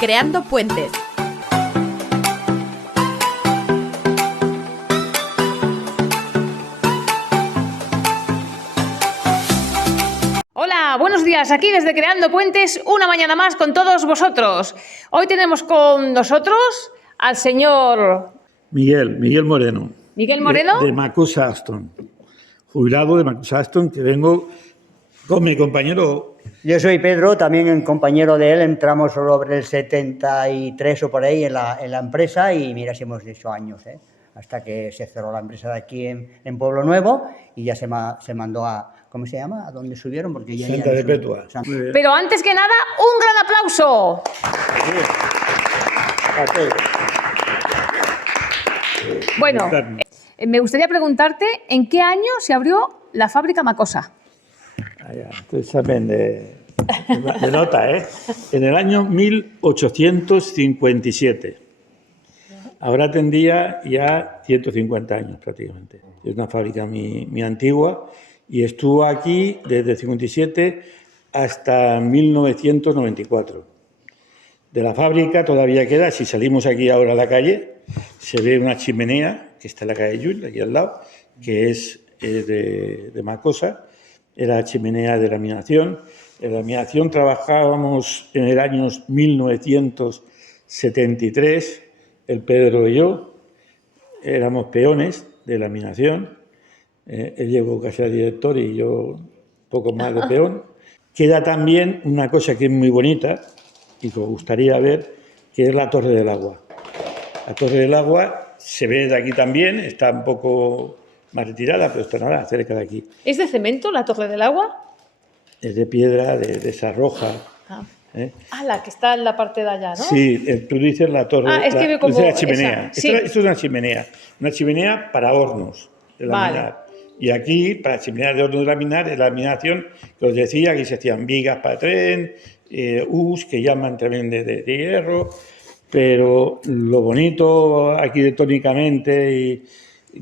Creando Puentes. Hola, buenos días, aquí desde Creando Puentes, una mañana más con todos vosotros. Hoy tenemos con nosotros al señor... Miguel Moreno. ¿Miguel Moreno? De Macusa Aston. Jubilado de Macusa Aston, que vengo con mi compañero. Yo soy Pedro, también compañero de él, entramos sobre el 73 o por ahí en la empresa y mira si hemos hecho años, hasta que se cerró la empresa de aquí en Pueblo Nuevo y ya se mandó a, ¿cómo se llama? ¿A dónde subieron? Porque ya Santa Perpetua. Pero antes que nada, un gran aplauso. Bueno, me gustaría preguntarte, ¿en qué año se abrió la fábrica Macosa? Ustedes saben de nota, ¿eh? En el año 1857. Ahora tendría ya 150 años prácticamente. Es una fábrica muy antigua y estuvo aquí desde el 57 hasta 1994. De la fábrica todavía queda, si salimos aquí ahora a la calle, se ve una chimenea que está en la calle Llull, aquí al lado, que es de Macosa. Era la chimenea de laminación. En laminación trabajábamos en el año 1973, el Pedro y yo, éramos peones de laminación. Él llegó casi a director y yo un poco más de peón. Queda también una cosa que es muy bonita y que os gustaría ver, que es la Torre del Agua. La Torre del Agua se ve de aquí también, está un poco más retirada, pero está nada, cerca de aquí. ¿Es de cemento la Torre del Agua? Es de piedra, de esa roja. La que está en la parte de allá, ¿no? Sí, tú dices la torre, es que veo como la chimenea. Sí. Esto es una chimenea para hornos de laminar. Vale. Y aquí, para chimeneas de hornos de laminar, es la laminación que os decía, que se hacían vigas para tren, que llaman también de hierro, pero lo bonito arquitectónicamente y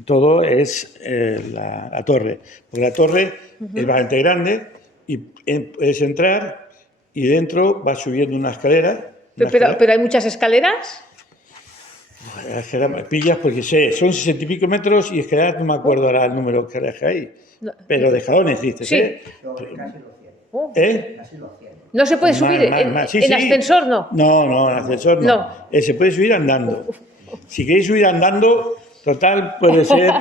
todo es la torre. Porque la torre es bastante grande y puedes entrar y dentro va subiendo una escalera. ¿Pero hay muchas escaleras? Pillas porque son 60 y pico metros y escaleras, no me acuerdo ahora el número que hay, pero de escalones, dices, sí. Casi los 100. ¿No se puede subir en ascensor, no? No, en ascensor no. Se puede subir andando. Si queréis subir andando, total, puede ser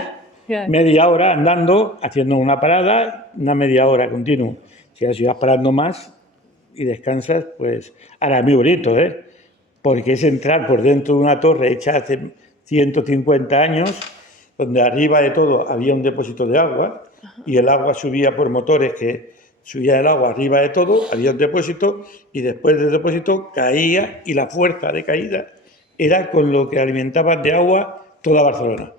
media hora andando, haciendo una parada, una media hora continuo. Si vas parando más y descansas, pues... Ahora, es muy bonito, porque es entrar por dentro de una torre hecha hace 150 años, donde arriba de todo había un depósito de agua y el agua subía por motores que subía el agua arriba de todo, había un depósito y después del depósito caía y la fuerza de caída era con lo que alimentaban de agua toda Barcelona,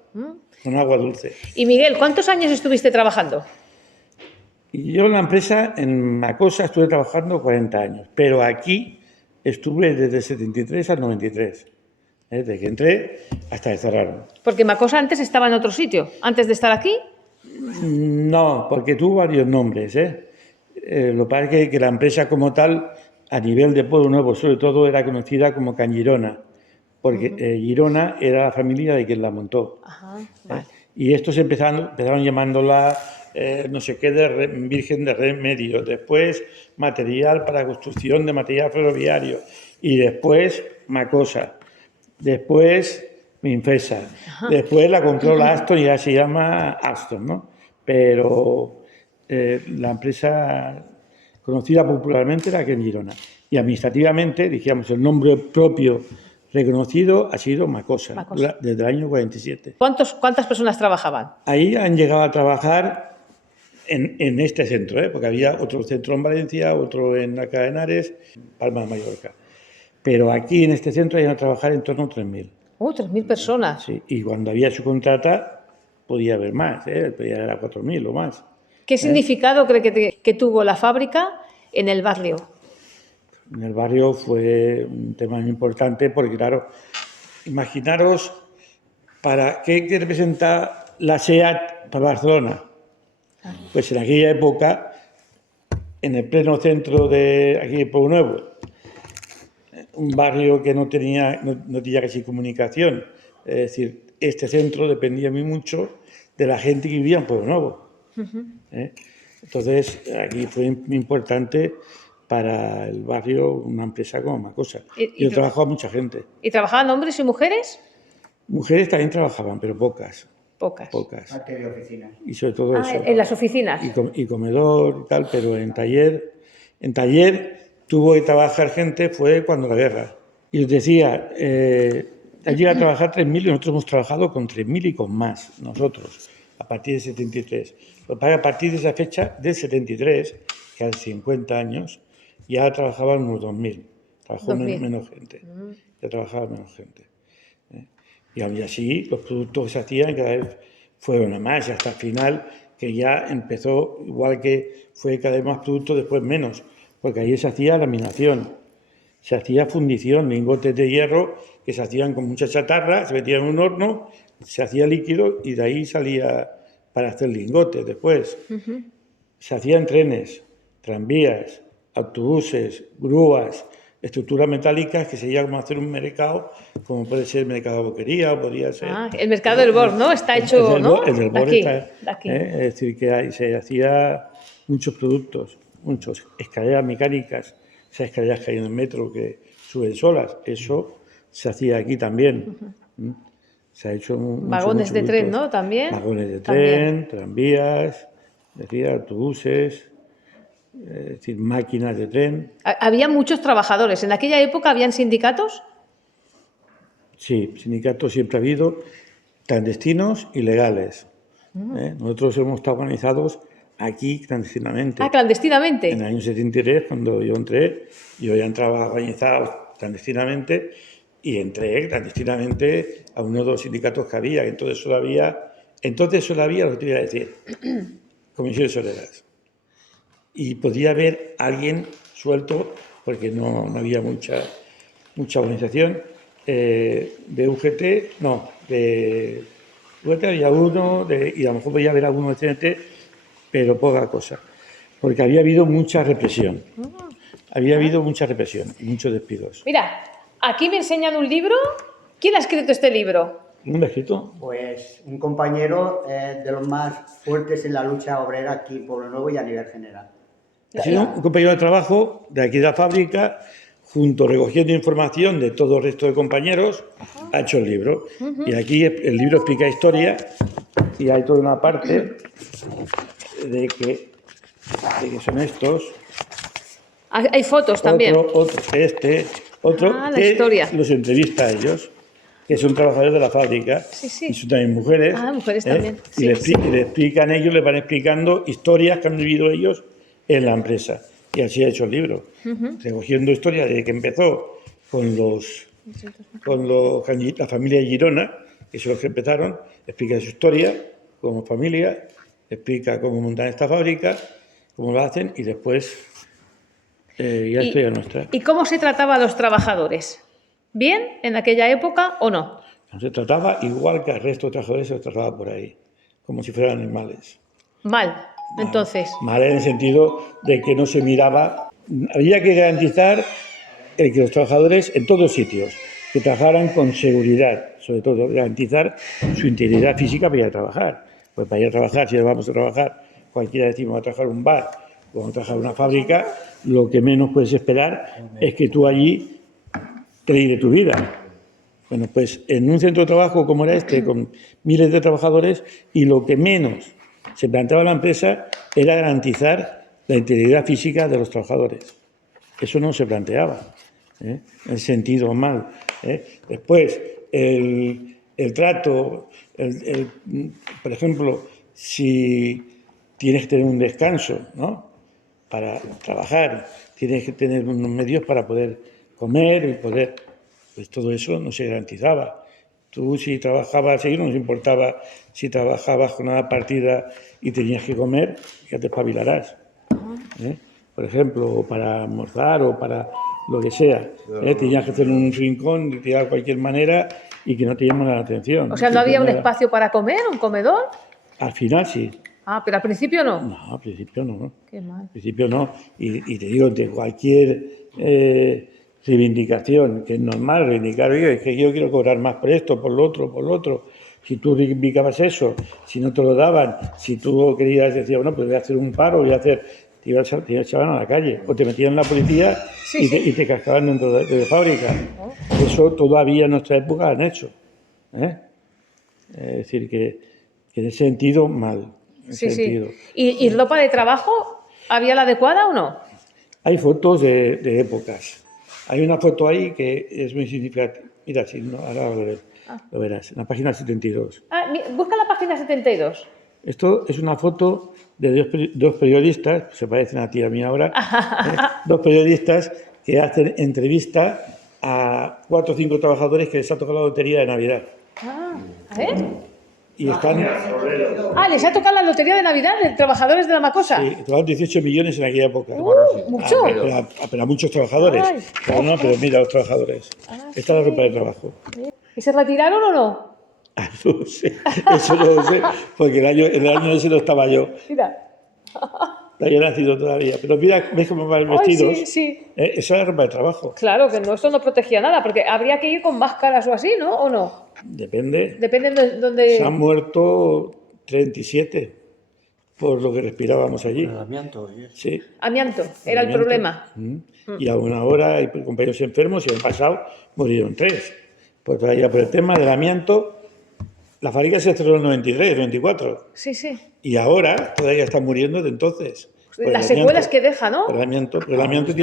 con agua dulce. Y Miguel, ¿cuántos años estuviste trabajando? Yo en la empresa, en Macosa, estuve trabajando 40 años, pero aquí estuve desde el 73 al 93, desde que entré hasta que cerraron. ¿Porque Macosa antes estaba en otro sitio, antes de estar aquí? No, porque tuvo varios nombres. Lo que pasa es que la empresa como tal, a nivel de Pueblo Nuevo, sobre todo, era conocida como Can Girona, porque Girona era la familia de quien la montó. Vale. Y estos empezaron llamándola... no sé qué, de Virgen de Remedio, después material para construcción de material ferroviario y después Macosa, después Minfesa, después la compró la Aston y ya se llama Aston, ¿no? Pero la empresa conocida popularmente era aquí en Girona y administrativamente, dijéramos, el nombre propio reconocido ha sido Macosa. Desde el año 47. ¿Cuántas personas trabajaban? Ahí han llegado a trabajar en este centro, porque había otro centro en Valencia, otro en Alcalá de Henares, Palma de Mallorca. Pero aquí en este centro iban a trabajar en torno a 3.000. 3.000 personas. Sí, y cuando había su contrata podía haber más, podía haber a 4.000 o más. ¿Qué significado cree que tuvo la fábrica en el barrio? En el barrio fue un tema muy importante porque, claro, imaginaros para qué representa la SEAT para Barcelona. Pues en aquella época, en el pleno centro de aquí de Pueblo Nuevo, un barrio que no tenía casi comunicación. Es decir, este centro dependía muy mucho de la gente que vivía en Pueblo Nuevo. ¿Eh? Entonces, aquí fue muy importante para el barrio una empresa como Macosa. Yo trabajaba mucha gente. ¿Y trabajaban hombres y mujeres? Mujeres también trabajaban, pero pocas. Pocas. Parte de oficinas. Y sobre todo eso. En las oficinas. Y comedor y tal, pero en taller tuvo que trabajar gente fue cuando la guerra. Y os decía, llega a trabajar 3.000 y nosotros hemos trabajado con 3.000 y con más, nosotros, a partir de 73. A partir de esa fecha, del 73, que hace 50 años, ya trabajaban unos 2.000. Trabajó menos gente. Ya trabajaba menos gente. Y aún así, los productos que se hacían cada vez fueron a más, y hasta el final, que ya empezó, igual que fue cada vez más productos, después menos, porque ahí se hacía laminación, se hacía fundición, lingotes de hierro que se hacían con mucha chatarra, se metían en un horno, se hacía líquido y de ahí salía para hacer lingotes después. Se hacían trenes, tranvías, autobuses, grúas, estructuras metálicas que se llaman a hacer un mercado, como puede ser el mercado de Boquería, o podría ser... el mercado del Bor, ¿no? Está hecho, ¿no? El del Bor está... de aquí. Es decir, que se hacía muchos productos, muchos, escaleras mecánicas, esas escaleras que hay en el metro que suben solas, eso se hacía aquí también. Se ha hecho vagones de tren, ¿no? También. Vagones de tren, tranvías, decía, autobuses, es decir, máquinas de tren. Había muchos trabajadores. ¿En aquella época habían sindicatos? Sí, sindicatos siempre ha habido, clandestinos y legales. Nosotros hemos estado organizados aquí clandestinamente. Ah, clandestinamente. En el año 73, cuando yo entré, yo ya entraba organizado clandestinamente y entré clandestinamente a uno de los sindicatos que había. Entonces solo había lo que te voy a decir, comisiones obreras. Y podía haber alguien suelto, porque no había mucha organización, de UGT, no, de UGT había uno, y a lo mejor podía haber alguno de CNT, pero poca cosa, porque había habido mucha represión. Había habido mucha represión y muchos despidos. Mira, aquí me enseñan un libro. ¿Quién ha escrito este libro? ¿Un escrito? Pues un compañero de los más fuertes en la lucha obrera aquí en Pueblo Nuevo y a nivel general. Ha sido un compañero de trabajo de aquí de la fábrica, recogiendo información de todo el resto de compañeros, ha hecho el libro. Y aquí el libro explica historia y hay toda una parte de que son estos. Hay fotos también. Otro la que historia. los entrevista a ellos, que son trabajadores de la fábrica, Sí. y son también mujeres. Mujeres también. Y le explican ellos, le van explicando historias que han vivido ellos en la empresa. Y así ha hecho el libro, recogiendo historias desde que empezó con la familia Girona, que son los que empezaron, explica su historia como familia, explica cómo montan esta fábrica, cómo lo hacen y después ya historia nuestra. ¿Y cómo se trataba a los trabajadores? ¿Bien en aquella época o no? Se trataba igual que al resto de trabajadores, se los trataba por ahí, como si fueran animales. Mal, entonces. Mal en el sentido de que no se miraba. Había que garantizar que los trabajadores en todos sitios que trabajaran con seguridad, sobre todo garantizar su integridad física para ir a trabajar. Pues para ir a trabajar, si vamos a trabajar, cualquiera decimos va a trabajar en un bar o vamos a trabajar en una fábrica, lo que menos puedes esperar es que tú allí te de tu vida. Bueno, pues en un centro de trabajo como era este, con miles de trabajadores, y lo que menos se planteaba la empresa era garantizar la integridad física de los trabajadores. Eso no se planteaba, en el sentido mal. Después, el trato, por ejemplo, si tienes que tener un descanso, ¿no?, para trabajar, tienes que tener unos medios para poder comer y poder... Pues todo eso no se garantizaba. Tú si trabajabas, no nos importaba si trabajabas jornada partida y tenías que comer, ya te espabilarás. Por ejemplo, o para almorzar o para lo que sea. Tenías que hacer un rincón de cualquier manera y que no te llamara la atención. O sea, ¿no había un espacio para comer, un comedor? Al final sí. Pero al principio no. No, al principio no. Qué mal. Al principio no. Y te digo, de cualquier reivindicación, que es normal reivindicar, oye, es que yo quiero cobrar más por esto, por lo otro, por lo otro. Si tú reivindicabas eso, si no te lo daban, si tú querías decir, bueno, pues voy a hacer un paro, voy a hacer, te echaban a la calle, o te metían en la policía y te cascaban dentro de fábrica. Eso todavía en nuestra época han hecho. Es decir, que en ese sentido, mal. Sí, sí. ¿Y ropa de trabajo había la adecuada o no? Hay fotos de épocas. Hay una foto ahí que es muy significativa. Mira, si no, ahora lo verás, en la página 72. Busca la página 72. Esto es una foto de dos periodistas, se parecen a ti y a mí ahora, dos periodistas que hacen entrevista a 4 o 5 trabajadores que les ha tocado la lotería de Navidad. A ver. Y están... ¿Les ha tocado la lotería de Navidad de trabajadores de la Macosa? Sí, tocaron 18 millones en aquella época. Mucho. Pero a muchos trabajadores. Pero no, pero mira, los trabajadores. Esta es la ropa de trabajo. ¿Y se retiraron o no? No lo sé, eso no lo sé, porque el año ese no estaba yo. Mira. No había nacido todavía. Pero mira, ¿ves cómo van vestidos? Sí, sí. Esa es la ropa de trabajo. Claro, que eso no protegía nada, porque habría que ir con máscaras o así, ¿no? ¿O no? Depende. Depende de dónde... Se han muerto 37 por lo que respirábamos allí. El amianto. Sí. Amianto, era el problema. Y aún ahora hay compañeros enfermos y el pasado murieron 3. Pues todavía por el tema del amianto, la fábrica se cerró en el 93, 94. Sí, sí. Y ahora todavía están muriendo de entonces. Las secuelas que deja, ¿no? Por el amianto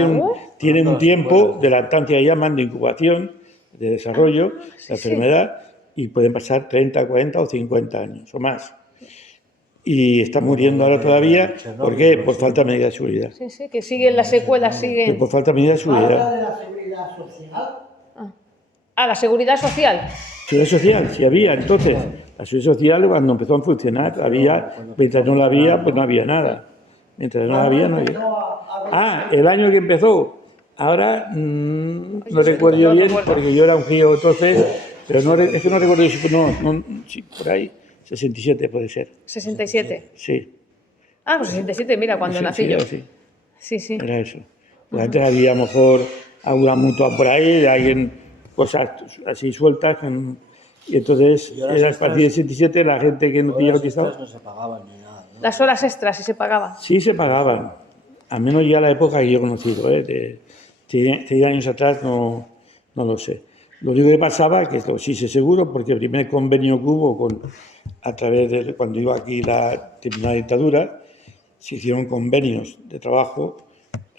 tiene un tiempo de lactancia, llaman, de incubación, de desarrollo, la enfermedad, y pueden pasar 30, 40 o 50 años o más. Y están muriendo ahora todavía, ¿por qué? Por falta de medidas de seguridad. Sí, sí, que siguen las secuelas, siguen... Por falta de medidas de seguridad. de la seguridad social? La seguridad social. Seguridad social, sí había. Entonces, la seguridad social cuando empezó a funcionar, había, mientras no la había, pues no había nada. Mientras no la había, no había. El año que empezó. Ahora no recuerdo yo bien, porque yo era un crío entonces, pero es que no recuerdo si por ahí, 67 puede ser. 67. Sí. Pues 67, mira, cuando nací yo. Sí. Sí. Era eso. Pues antes había a lo mejor alguna mutua por ahí, de alguien, cosas así sueltas, y entonces era a partir de 67 la gente que no tenía cotizado. No se pagaban ni nada, ¿no? Las horas extras, sí se pagaban. Sí se pagaban, al menos ya la época que yo he conocido, de 10 años atrás no lo sé. Lo único que pasaba, que esto sí sé seguro, porque el primer convenio que hubo a través de cuando iba aquí la dictadura, se hicieron convenios de trabajo,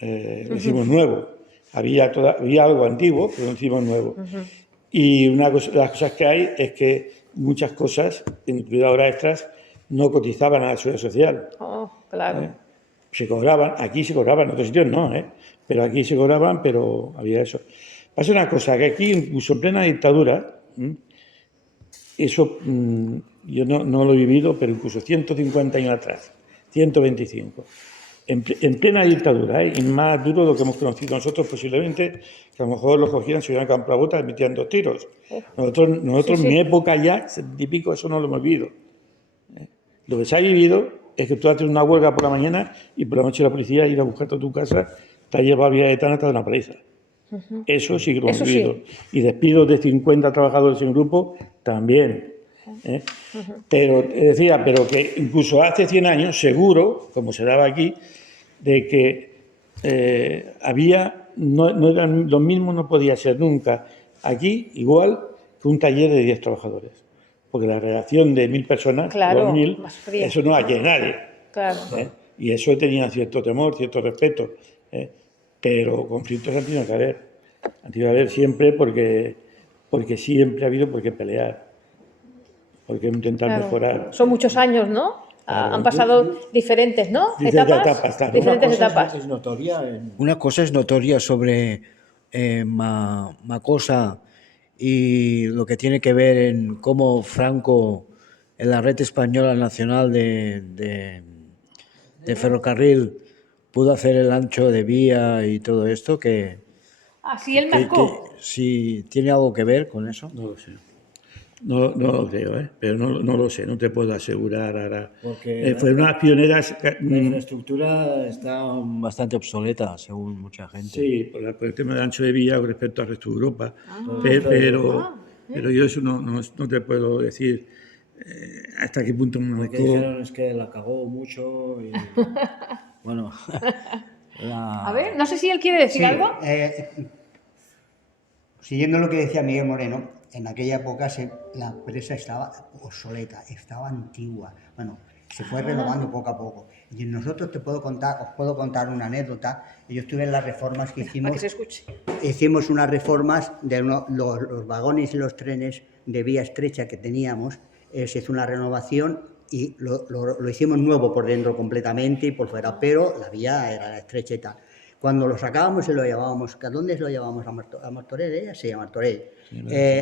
lo hicimos nuevo. Había algo antiguo, pero lo hicimos nuevo. Y una de las cosas que hay es que muchas cosas, incluidas horas extras, no cotizaban a la seguridad social. Claro. Se cobraban, aquí se cobraban, en otros sitios no, pero aquí se cobraban, pero había eso. Pasa una cosa, que aquí, incluso en plena dictadura, eso yo no lo he vivido, pero incluso 150 años atrás, 125, en plena dictadura, y más duro de lo que hemos conocido nosotros posiblemente, que a lo mejor los cogían, se hubieran campo la bota y metían 2 tiros. Nosotros en mi época ya, 70 y pico, eso no lo hemos vivido. Lo que se ha vivido es que tú haces una huelga por la mañana y por la noche la policía ir a buscarte a tu casa, te ha llevado a Vía de Tana, te da una paliza. Eso sí que lo hemos vivido. Y despidos de 50 trabajadores en grupo también. Pero decía, que incluso hace 100 años, seguro, como se daba aquí, de que no eran lo mismo, no podía ser nunca aquí igual que un taller de 10 trabajadores. Porque la relación de 1000 personas, claro, 2000, más fría. eso no hay en nadie. Claro. Y eso tenía cierto temor, cierto respeto. Pero conflictos han tenido que haber. Han tenido que haber siempre porque siempre ha habido por qué pelear. Porque intentar mejorar. Son muchos años, ¿no? Han pasado diferentes, ¿no? Etapas, claro. Diferentes etapas. Una cosa es notoria sobre Macosa y lo que tiene que ver en cómo Franco, en la red española nacional de ferrocarril, pudo hacer el ancho de vía y todo esto, Sí, él marcó. si tiene algo que ver con eso. No lo sé. No, no lo creo, pero no lo sé, no te puedo asegurar ahora. Porque Fueron unas pioneras. la infraestructura está bastante obsoleta, según mucha gente. Sí, por el tema del ancho de vía con respecto al resto de Europa. Pero yo eso no te puedo decir hasta qué punto me Porque marcó. dijeron es que la cagó mucho y bueno. A ver, no sé si él quiere decir Sí, algo. siguiendo lo que decía Miguel Moreno, en aquella época la empresa estaba obsoleta, estaba antigua. Bueno, se fue renovando poco a poco. Y nosotros os puedo contar una anécdota. Yo estuve en las reformas que hicimos. Para que se escuche. Hicimos unas reformas de los vagones y los trenes de vía estrecha que teníamos. Se hizo una renovación y lo hicimos nuevo por dentro completamente y por fuera, pero la vía era estrecha y tal. Cuando lo sacábamos y lo llevábamos, ¿a dónde lo llevábamos? ¿A Martorell? Sí, a Martorell.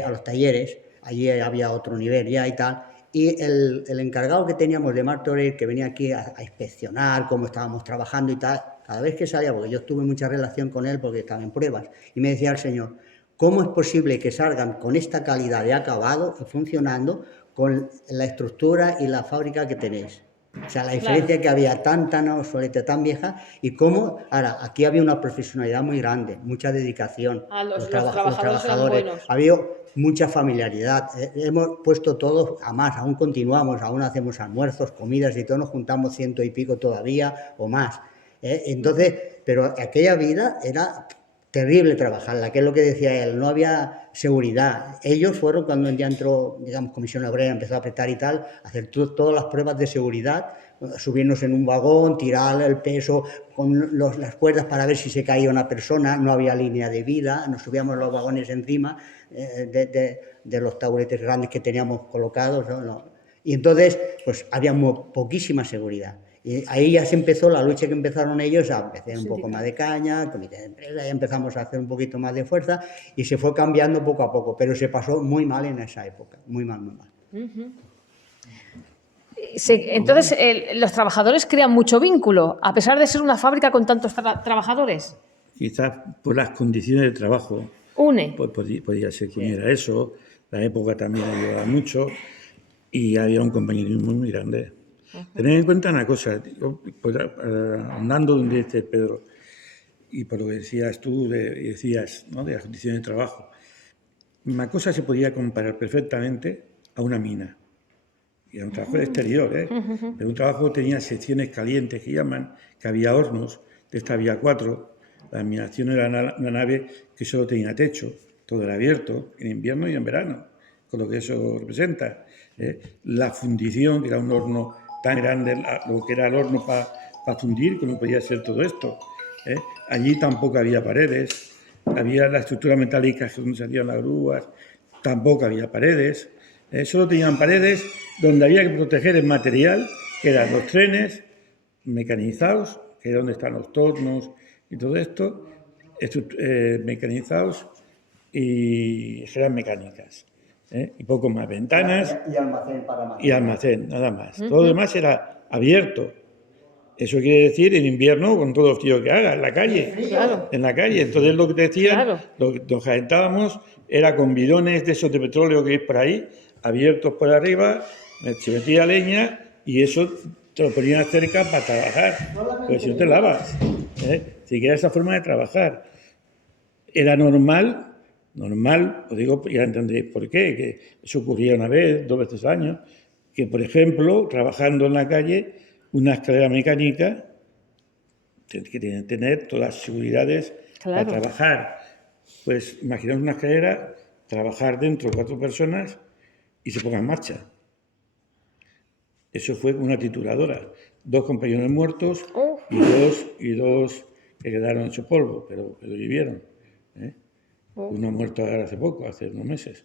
A los talleres, allí había otro nivel ya y tal. Y el encargado que teníamos de Martorell, que venía aquí a inspeccionar cómo estábamos trabajando y tal, cada vez que salía, porque yo tuve mucha relación con él porque estaba en pruebas, y me decía el señor, ¿cómo es posible que salgan con esta calidad de acabado y funcionando con la estructura y la fábrica que tenéis? O sea, la diferencia que había tan obsoleta, tan vieja, y cómo, ahora, aquí había una profesionalidad muy grande, mucha dedicación. Los trabajadores eran buenos. Había mucha familiaridad. Hemos puesto todos a más, aún continuamos, aún hacemos almuerzos, comidas y todo, nos juntamos 100 y pico todavía o más. Entonces, pero aquella vida era terrible trabajarla, que es lo que decía él, no había seguridad. Ellos fueron cuando ya entró, digamos, Comisión Obrera, empezó a apretar y tal, a hacer todas las pruebas de seguridad, subirnos en un vagón, tirar el peso con las cuerdas para ver si se caía una persona, no había línea de vida, nos subíamos los vagones encima de los taburetes grandes que teníamos colocados, ¿no? Y entonces, pues había poquísima seguridad. Y ahí ya se empezó la lucha que empezaron ellos a meter un poco más de caña, comité de empresa, ya empezamos a hacer un poquito más de fuerza y se fue cambiando poco a poco, pero se pasó muy mal en esa época, muy mal, muy mal. Entonces, los trabajadores crean mucho vínculo, a pesar de ser una fábrica con tantos trabajadores. Quizás por las condiciones de trabajo. Une. Pues podía ser que uniera eso, la época también ayudaba mucho y había un compañerismo muy grande. Tened en cuenta una cosa, andando donde dice Pedro, y por lo que decías tú, decías, ¿no?, de las condiciones de trabajo, una cosa se podía comparar perfectamente a una mina. Y era un trabajo exterior, pero un trabajo que tenía secciones calientes, que llaman, que había hornos, de esta había 4, la admiración era una nave que solo tenía techo, todo era abierto, en invierno y en verano, con lo que eso representa. La fundición, que era un horno tan grande, lo que era el horno para fundir, como podía ser todo esto. Allí tampoco había paredes, había la estructura metálica donde se hacían las grúas, tampoco había paredes, solo tenían paredes donde había que proteger el material, que eran los trenes mecanizados, que es donde están los tornos y todo esto, mecanizados y eran mecánicas. Y poco más, ventanas y almacén para más. Y almacén, nada más. Todo lo demás era abierto. Eso quiere decir en invierno con todo el frío que haga, en la calle. Claro. En la calle. Entonces lo que te decían, Claro. lo que nos calentábamos era con bidones de esos de petróleo que veis por ahí, abiertos por arriba, se metía leña y eso te lo ponían cerca para trabajar. Pues si no te lavas. Si quieres esa forma de trabajar. Era normal, os digo, ya entendéis por qué, que eso ocurría una vez, 2 veces al año, que por ejemplo, trabajando en la calle, una escalera mecánica que tiene que tener todas las seguridades para trabajar. Pues imaginaos una escalera, trabajar dentro 4 personas y se ponga en marcha. Eso fue una trituradora. 2 compañeros muertos y dos que quedaron hechos polvo, pero vivieron. Uno muerto ahora hace poco, hace unos meses,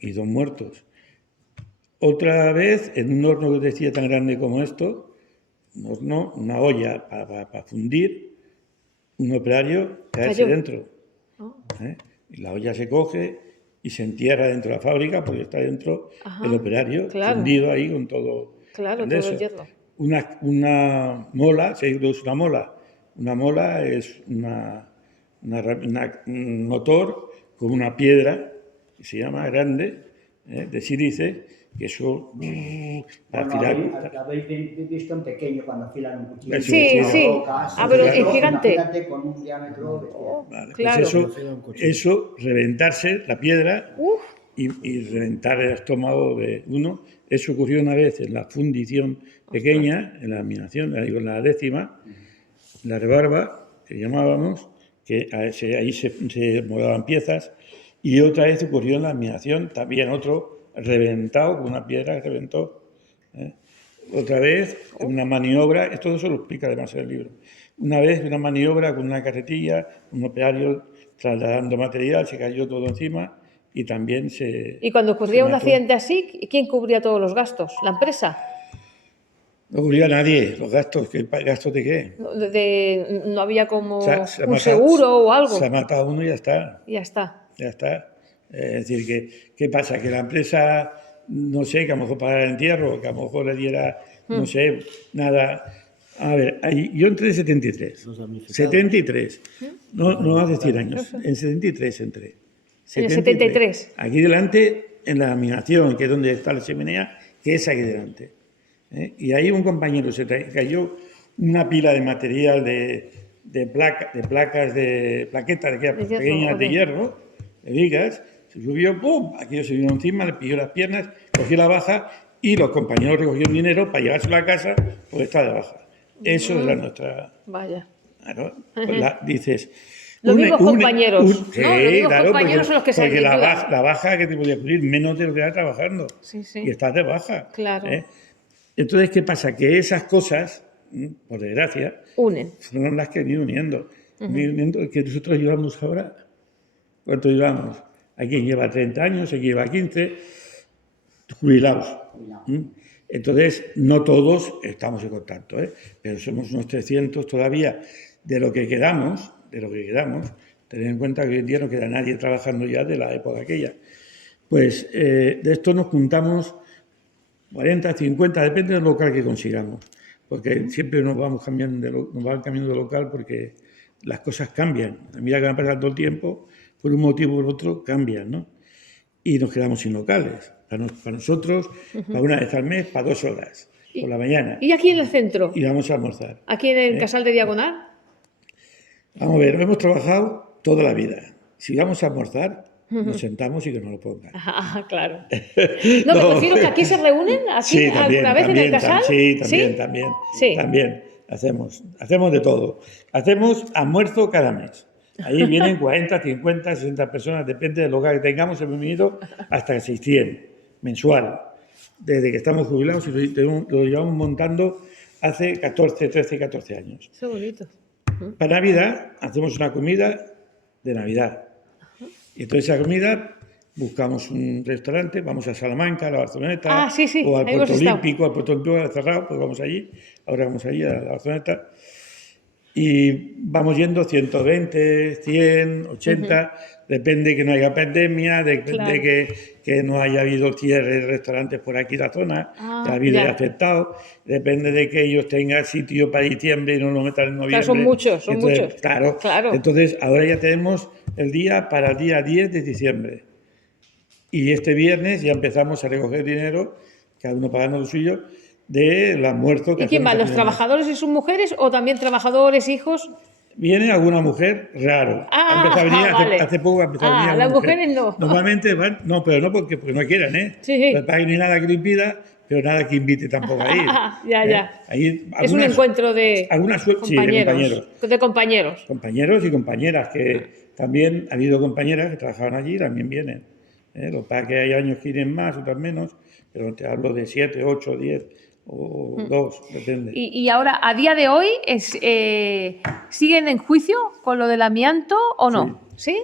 y 2 muertos. Otra vez, en un horno que decía tan grande como esto, un horno, una olla para fundir, un operario cae dentro. Y la olla se coge y se entierra dentro de la fábrica porque está dentro el operario, fundido ahí con todo. Claro, todo el hierro. Una mola, se usa una mola. Una mola es un motor con una piedra que se llama grande, de sílice, que eso para afilar. Habéis visto en pequeño cuando afilan un cuchillo. Eso, Sí, sí. sí. Pero es gigante. Imagínate con un diámetro bestial. Vale, Claro. pues eso, reventarse la piedra Uf, y reventar el estómago de uno. Eso ocurrió una vez en la fundición pequeña, en la laminación, digo, en la décima, la rebarba, que llamábamos, que ahí se moldaban piezas, y otra vez ocurrió en la laminación, también otro reventado, con una piedra que reventó. Otra vez, una maniobra, esto todo eso lo explica además en el libro. Una vez, una maniobra con una carretilla, un operario trasladando material, se cayó todo encima y también se... y cuando ocurría un mató. accidente así, ¿quién cubría todos los gastos? ¿La empresa? No cubría a nadie los gastos. ¿Gastos de qué? No había como Se ha un matado- seguro o algo. Se ha matado uno y ya está. Y ya está. Ya está. Es decir, ¿qué pasa? Que la empresa, no sé, que a lo mejor pagara el entierro, que a lo mejor le diera, no sé, nada. A ver, yo entré en 73. 73. No hace 100 años. En 73 entré. En el 73. Aquí delante, en la laminación, que es donde está la chimenea, que es aquí delante. Y ahí un compañero se cayó una pila de material de plaquetas de aquellas De hierro, pequeñas de ok. hierro, de vigas, se subió, ¡pum! Aquello se vino encima, le pilló las piernas, cogió la baja y los compañeros recogieron dinero para llevárselo a casa porque estaba de baja. Eso era nuestra... Vaya. Claro, pues dices... Los mismos compañeros, sí, ¿no? Los mismos claro, compañeros son los que se porque ayudan. la baja que te podía ocurrir menos de lo que estás trabajando. Sí, sí. Y estás de baja. Claro. Entonces, ¿qué pasa? Que esas cosas, por desgracia, Unen. son las que han ido uniendo. Que nosotros llevamos ahora, ¿cuánto llevamos? Aquí lleva 30 años, aquí lleva 15, jubilados. Entonces, no todos estamos en contacto, pero somos unos 300 todavía de lo que quedamos, Tened en cuenta que hoy en día no queda nadie trabajando ya de la época aquella. Pues de esto nos juntamos 40, 50, depende del local que consigamos, porque siempre nos van cambiando de local porque las cosas cambian. A medida que va pasando el tiempo, por un motivo u otro, cambian, ¿no? Y nos quedamos sin locales. Para nosotros, para una vez al mes, para 2 horas, por la mañana. ¿Y aquí en el centro? Y vamos a almorzar. ¿Aquí en el Casal de Diagonal? Vamos a ver, hemos trabajado toda la vida. Si vamos a almorzar, nos sentamos y que nos lo pongan. Ah, claro. No, me refiero que aquí se reúnen, aquí Sí, también, alguna vez en el Casal. Sí, también. Sí. También. Hacemos de todo. Hacemos almuerzo cada mes. Ahí vienen 40, 50, 60 personas, depende del local que tengamos, hemos venido hasta 600 mensual. Desde que estamos jubilados y lo llevamos montando hace 14 años. Qué bonito. Para Navidad hacemos una comida de Navidad. Y entonces esa comida buscamos un restaurante, vamos a Salamanca, a la Barceloneta, Sí, sí, o al ahí hemos Puerto estado. Olímpico, al Puerto Olímpico cerrado, pues vamos allí. Ahora vamos allí a la Barceloneta. Y vamos yendo 120, 100, 80, depende que no haya pandemia, depende Claro. que no haya habido cierre de restaurantes por aquí en la zona, que ha habido ya. y afectado, depende de que ellos tengan sitio para diciembre y no lo metan en noviembre. son muchos. Entonces, Claro. Claro. Entonces, ahora ya tenemos el día para el día 10 de diciembre. Y este viernes ya empezamos a recoger dinero, cada uno pagando lo suyo, del almuerzo que ¿Y quién va? hacemos ¿Los aquí. trabajadores y sus mujeres o también trabajadores, hijos? Viene alguna mujer, raro. Ha empezado a venir, vale. hace poco ha empezado a venir Las alguna mujer. mujeres no. Normalmente van, no, pero no porque no quieran, ¿eh? Sí, sí. Lo que pasa es que no hay nada que lo impida, pero nada que invite tampoco a ir. Ya. Ahí, Es un encuentro de compañeros. De compañeros. Compañeros y compañeras, que también ha habido compañeras que trabajaban allí y también vienen. Lo que pasa es que hay años que vienen más, otros menos, pero te hablo de 7, 8, 10 o 2, depende. Y ahora, a día de hoy, ¿siguen en juicio con lo del amianto o no? ¿Sí?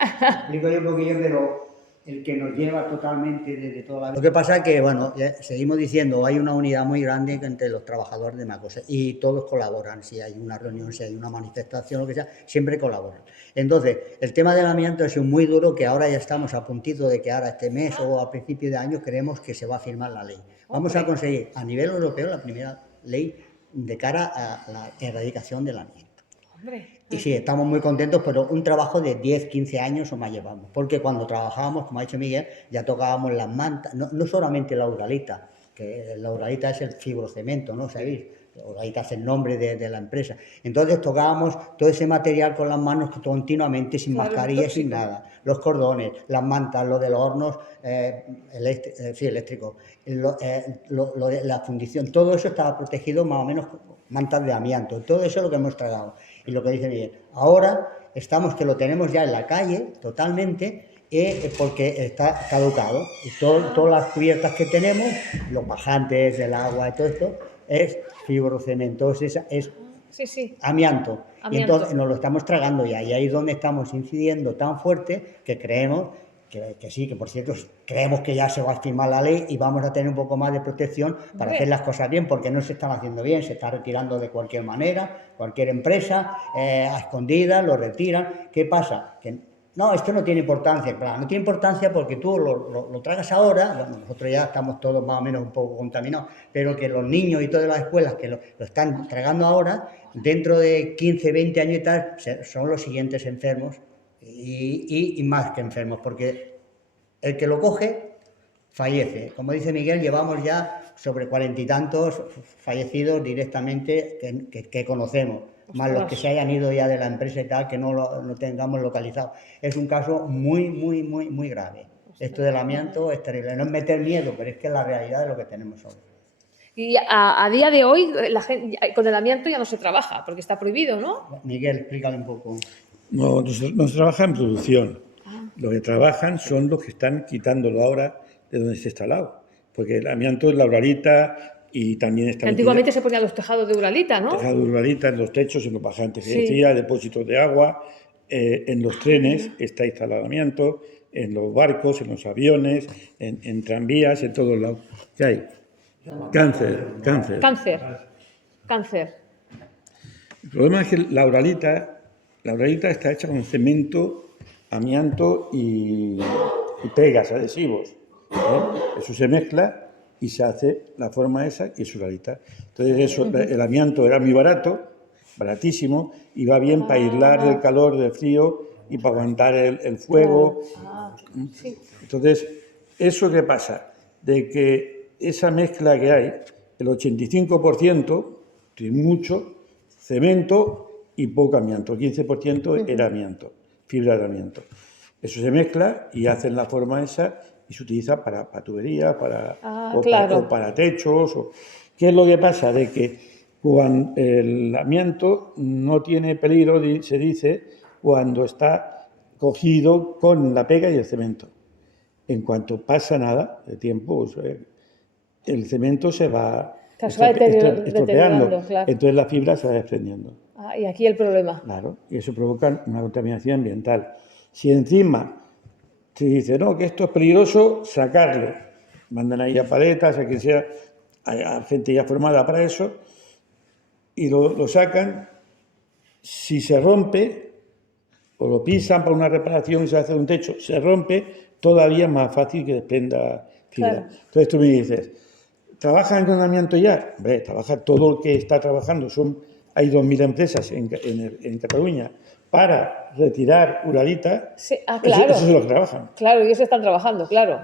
Explico yo un poquillo, pero el que nos lleva totalmente desde toda la vida. Lo que pasa es que, bueno, seguimos diciendo, hay una unidad muy grande entre los trabajadores de Macos y todos colaboran. Si hay una reunión, si hay una manifestación, lo que sea, siempre colaboran. Entonces, el tema del amianto ha sido muy duro, que ahora ya estamos a puntito de que ahora este mes o a principios de año creemos que se va a firmar la ley. Vamos a conseguir a nivel europeo la primera ley de cara a la erradicación del amianto. Hombre. Y sí, estamos muy contentos, pero un trabajo de 10, 15 años o más llevamos. Porque cuando trabajábamos, como ha dicho Miguel, ya tocábamos las mantas, no solamente la uralita, que la uralita es el fibrocemento, ¿no? ¿Sabéis? La uralita es el nombre de la empresa. Entonces tocábamos todo ese material con las manos continuamente, sin Claro, mascarilla, tóxico. sin nada. Los cordones, las mantas, lo de los hornos eléctricos, lo de la fundición, todo eso estaba protegido más o menos con mantas de amianto. Todo eso es lo que hemos tragado. Y lo que dice Miguel, ahora estamos que lo tenemos ya en la calle totalmente porque está caducado. Y todas las cubiertas que tenemos, los bajantes, el agua y todo esto, es fibrocemento, es Sí, sí. amianto. Y Amianto. entonces nos lo estamos tragando ya. Y ahí es donde estamos incidiendo tan fuerte que creemos que sí, que por cierto, creemos que ya se va a firmar la ley y vamos a tener un poco más de protección para hacer las cosas bien, porque no se están haciendo bien, se está retirando de cualquier manera, cualquier empresa, a escondidas, lo retiran. ¿Qué pasa? Que no, esto no tiene importancia, claro, no tiene importancia porque tú lo tragas ahora, bueno, nosotros ya estamos todos más o menos un poco contaminados, pero que los niños y todas las escuelas que lo están tragando ahora, dentro de 15, 20 años y tal, son los siguientes enfermos y más que enfermos, porque el que lo coge fallece. Como dice Miguel, llevamos ya sobre 40 y tantos fallecidos directamente que conocemos, más los que se hayan ido ya de la empresa y tal, que no lo tengamos localizado. Es un caso muy, muy, muy, muy grave. Esto del amianto es terrible. No es meter miedo, pero es que es la realidad de lo que tenemos hoy. Y a día de hoy, la gente, con el amianto ya no se trabaja, porque está prohibido, ¿no? Miguel, explícale un poco. No se trabaja en producción. Lo que trabajan son los que están quitándolo ahora de donde se está instalado. Porque el amianto es la uralita y también está... Antiguamente se ponían los tejados de uralita, ¿no? Tejado de uralita en los techos, en los bajantes, Sí. decía, depósitos de agua, en los trenes está instalado amianto, en los barcos, en los aviones, en tranvías, en todos lados. ¿Qué hay? Cáncer. Cáncer. El problema es que la uralita está hecha con cemento, amianto y pegas, adhesivos. Eso se mezcla y se hace la forma esa y es uralita. Entonces eso, el amianto era muy baratísimo, y va bien para aislar el calor del frío y para aguantar el fuego. Sí. Entonces, ¿eso qué pasa? De que esa mezcla que hay, el 85% tiene mucho cemento y poco amianto, el 15% era amianto, fibra de amianto. Eso se mezcla y hacen la forma esa y se utiliza para tuberías, claro. para techos. ¿Qué es lo que pasa? De que cuando el amianto no tiene peligro, se dice, cuando está cogido con la pega y el cemento. En cuanto pasa nada de tiempo, el cemento se va estropeando, claro. entonces la fibra se va desprendiendo. Y aquí el problema. Claro, y eso provoca una contaminación ambiental. Si encima se dice, no, que esto es peligroso, sacarlo. Mandan ahí a paletas, a quien sea, a gente ya formada para eso, y lo sacan. Si se rompe, o lo pisan para una reparación y se hace un techo, se rompe, todavía es más fácil que desprenda fibra. Claro. Entonces tú me dices, ¿trabajan con amianto ya? Hombre, trabaja todo el que está trabajando. Hay 2.000 empresas en Cataluña para retirar uralita. Sí, claro. Eso es lo que trabajan. Claro, y eso están trabajando, claro.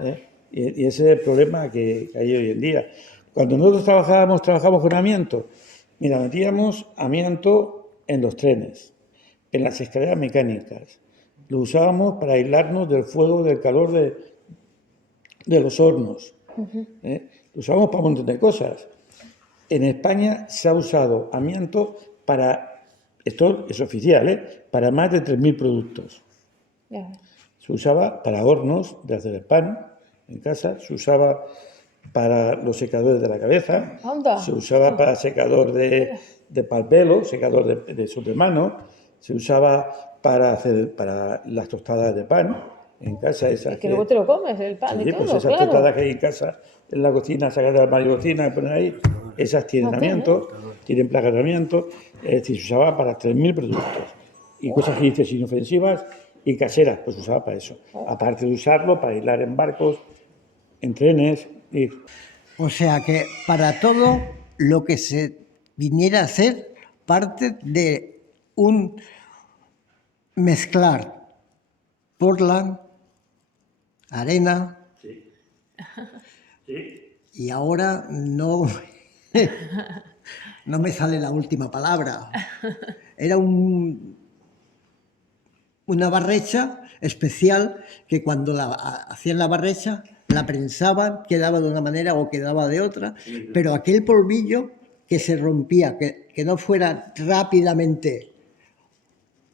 Y ese es el problema que hay hoy en día. Cuando nosotros trabajamos con amianto, mira, metíamos amianto en los trenes, en las escaleras mecánicas. Lo usábamos para aislarnos del fuego, del calor de los hornos. Lo usábamos para un montón de cosas. En España se ha usado amianto para, esto es oficial, para más de 3.000 productos. Ya. Se usaba para hornos de hacer el pan en casa, se usaba para los secadores de la cabeza, Anda. se usaba para secador de pelo, secador de mano, se usaba para las tostadas de pan en casa. Es que luego te lo comes, el pan y todo, pues esas claro. tostadas que hay en casa, en la cocina, sacar del armario de cocina y poner ahí, esas tienen amianto, tienen placas de amianto, es decir, se usaba para 3.000 productos. Y cosas que dices inofensivas y caseras, pues se usaba para eso. Aparte de usarlo para aislar en barcos, en trenes. O sea que para todo lo que se viniera a ser parte de mezclar Portland, arena, y ahora no, no me sale la última palabra. Era una barrecha especial que cuando hacían la barrecha la prensaban, quedaba de una manera o quedaba de otra, pero aquel polvillo que se rompía, que no fuera rápidamente.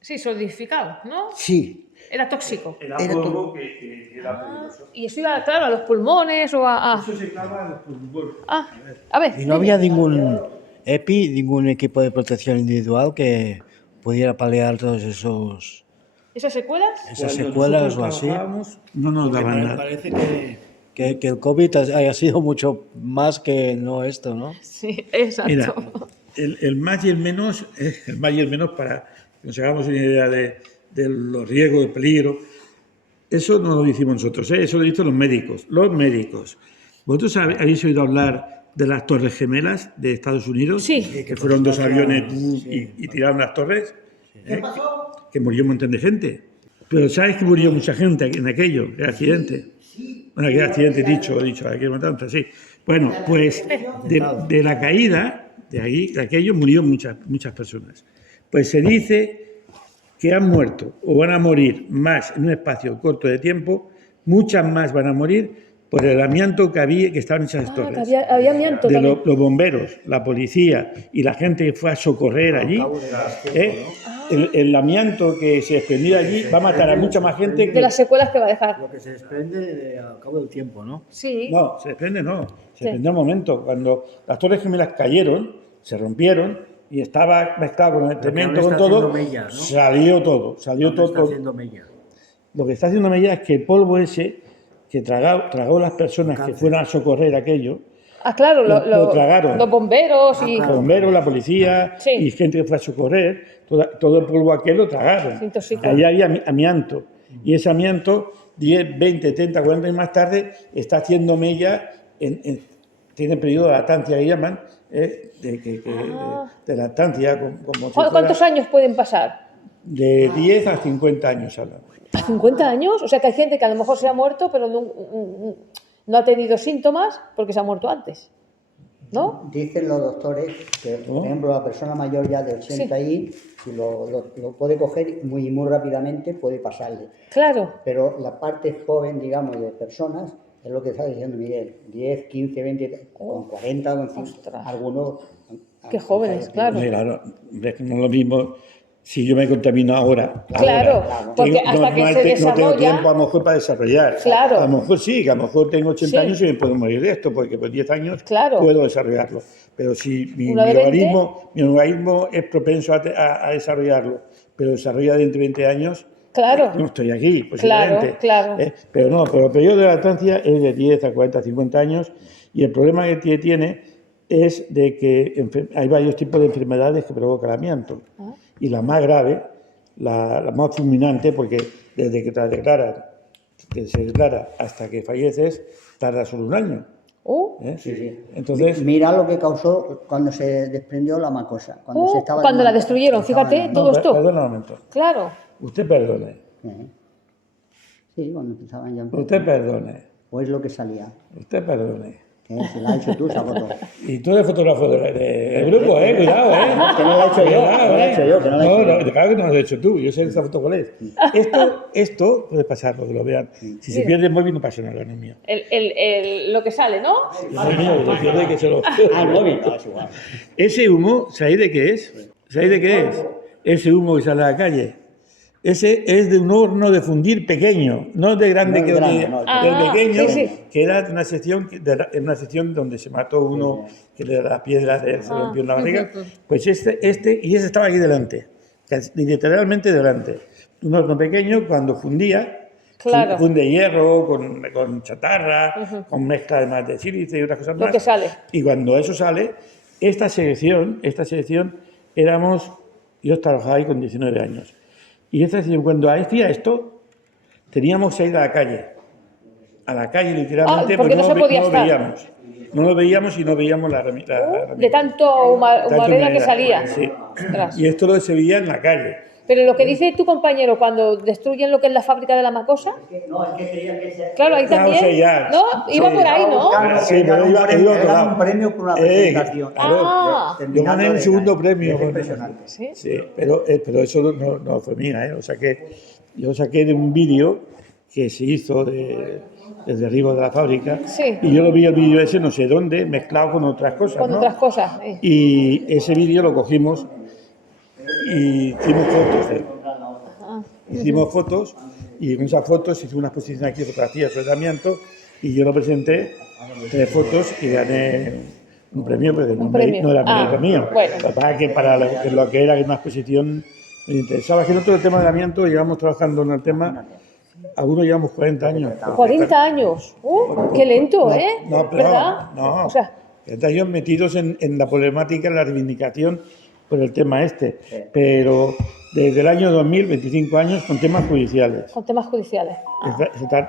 Sí, solidificado, ¿no? Sí, Era tóxico. Era Era polvo que era peligroso. Y eso iba, claro, a los pulmones o a... Eso se clava en los pulmones. A ver. Y no había ningún EPI, ningún equipo de protección individual que pudiera paliar todos ¿Esas secuelas? esas Cuando secuelas o nosotros así. trabajábamos, no nos Porque daban nada. parece que el COVID haya sido mucho más que no esto, ¿no? Sí, exacto. Mira, el más y el menos, para que nos hagamos una idea de los riesgos, del peligro, eso no lo hicimos nosotros, eso lo dicen los médicos. Los médicos. ¿Vosotros habéis oído hablar de las Torres Gemelas de Estados Unidos? Sí. Que fueron dos aviones y tiraron las torres. ¿qué pasó? Que murió un montón de gente. Pero ¿sabes que murió mucha gente en aquello, el accidente? Bueno, aquel accidente dicho, aquel matanza, sí. Bueno, pues de la caída de aquello murió muchas personas. Pues se dice que han muerto o van a morir más en un espacio corto de tiempo, muchas más van a morir por el amianto que estaban en esas torres. Que había amianto De también. los bomberos, la policía y la gente que fue a socorrer allí, el amianto que se desprendía allí va a matar a mucha más gente De que... las secuelas que va a dejar. Lo que se desprende al cabo del tiempo, ¿no? Sí. No, se desprende no, se desprende un momento. Cuando las Torres Gemelas cayeron, se rompieron y estaba mezclado con el cemento, con está todo, haciendo mella, ¿no? salió todo. Está haciendo mella. Lo que está haciendo mella es que el polvo ese que tragó las personas que fueron a socorrer aquello, Ah, claro, lo tragaron. los bomberos y... los bomberos, la policía Sí. y gente que fue a socorrer, todo el polvo aquel lo tragaron. Se intoxicó. Allí había amianto. Y ese amianto, 10, 20, 30, 40 años más tarde, está haciendo mella, tiene periodo de lactancia que llaman, de lactancia. Como si ¿Cuántos fuera años pueden pasar? de 10 a 50 años hablamos. ¿A 50 años? O sea que hay gente que a lo mejor se ha muerto, pero no ha tenido síntomas porque se ha muerto antes. ¿No? Dicen los doctores que, por ejemplo, la persona mayor ya de 80 y si lo puede coger muy rápidamente, puede pasarle. Claro. Pero la parte joven, digamos, de personas, es lo que está diciendo Miguel, 10, 15, 20, con 40, con 50, Ostras. algunos... Qué jóvenes, claro. Claro, es que no es lo mismo si yo me contamino ahora. Claro, porque hasta que se no tengo desarrolla... tiempo a lo mejor para desarrollar. Claro. A lo mejor sí, que a lo mejor tengo 80 Sí. años y me puedo morir de esto, porque por 10 años Claro. puedo desarrollarlo. Pero si mi Una de 20. organismo es propenso a desarrollarlo, pero desarrolla dentro de 20 años, Claro. no estoy aquí, posiblemente. Claro. Pero no, pero el periodo de lactancia es de 10 a 40, 50 años y el problema que tiene es de que hay varios tipos de enfermedades que provocan el amianto. Y la más grave, la más fulminante, porque desde que se declara hasta que falleces, tarda solo un año. Sí. Entonces, Mira lo que causó cuando se desprendió la macosa. Cuando la destruyeron, fíjate, todo esto. perdona un momento. Claro. Usted perdone. Sí, cuando empezaban ya... Usted perdone. O es lo que salía. Usted perdone. Si la has hecho tú, esa foto. Y tú eres fotógrafo del grupo, cuidado, Que no la he hecho yo, Cuidado, no la he hecho yo, que no la he hecho yo. No, claro que no lo has hecho tú, yo sé esa foto cuál es. Esto puede pasar, lo que lo vean. Si se pierde el móvil no pasa nada, no es mío. Lo que sale, ¿no? No es mío, lo pierde que se lo... Ah, el móvil, no, es igual. Ese humo, ¿sabéis de qué es? ¿Sabéis de qué es? Ese humo que sale a la calle. Ese es de un horno de fundir pequeño, no de grande, No que es grande, no. del pequeño, sí. que era una sección donde se mató uno, que le da piedras, se rompió en la barriga. Pues y ese estaba aquí delante, literalmente delante. Un horno pequeño, cuando fundía, Claro. funde hierro con chatarra, con mezcla además de sílice y otras cosas más. Lo que sale. Y cuando eso sale, esta sección éramos, yo trabajaba ahí con 19 años. Y esta sección, cuando hacía esto, teníamos que ir a la calle literalmente, porque no se podía lo estar. veíamos. No lo veíamos y no veíamos la De tanto humareda que salía. Sí. Ostras. Y esto lo se veía en la calle. Pero lo que dice tu compañero, cuando destruyen lo que es la fábrica de la macosa, No, es que quería que se... claro, ahí Ya, también, o sea, ya. ¿no? Iba Sí. por ahí, ¿no? Sí, pero iba a otro le dan lado. un premio por una presentación. Ah. Yo gané un segundo premio. Es impresionante. Sí. Sí, pero eso no fue mía, ¿eh? Yo saqué de un vídeo que se hizo del derribo de la fábrica, Sí. y yo lo vi el vídeo ese no sé dónde, mezclado con otras cosas, Con ¿no? otras cosas. Y ese vídeo lo cogimos y hicimos fotos. Hicimos fotos y con esas fotos hice una exposición aquí de fotografía sobre el amianto y yo lo presenté, 3 fotos y gané un premio, pero premio. no era mérito mío. Bueno. Lo que pasa es que para lo que era una exposición me interesaba. Que nosotros el tema del amianto llevamos trabajando en el tema, algunos llevamos 40 años. 40 años. Qué lento, ¿eh? No, pero ¿verdad? no. O sea, 40 años metidos en la problemática, en la reivindicación por el tema este. Pero desde el año 2000, 25 años con temas judiciales. con temas judiciales.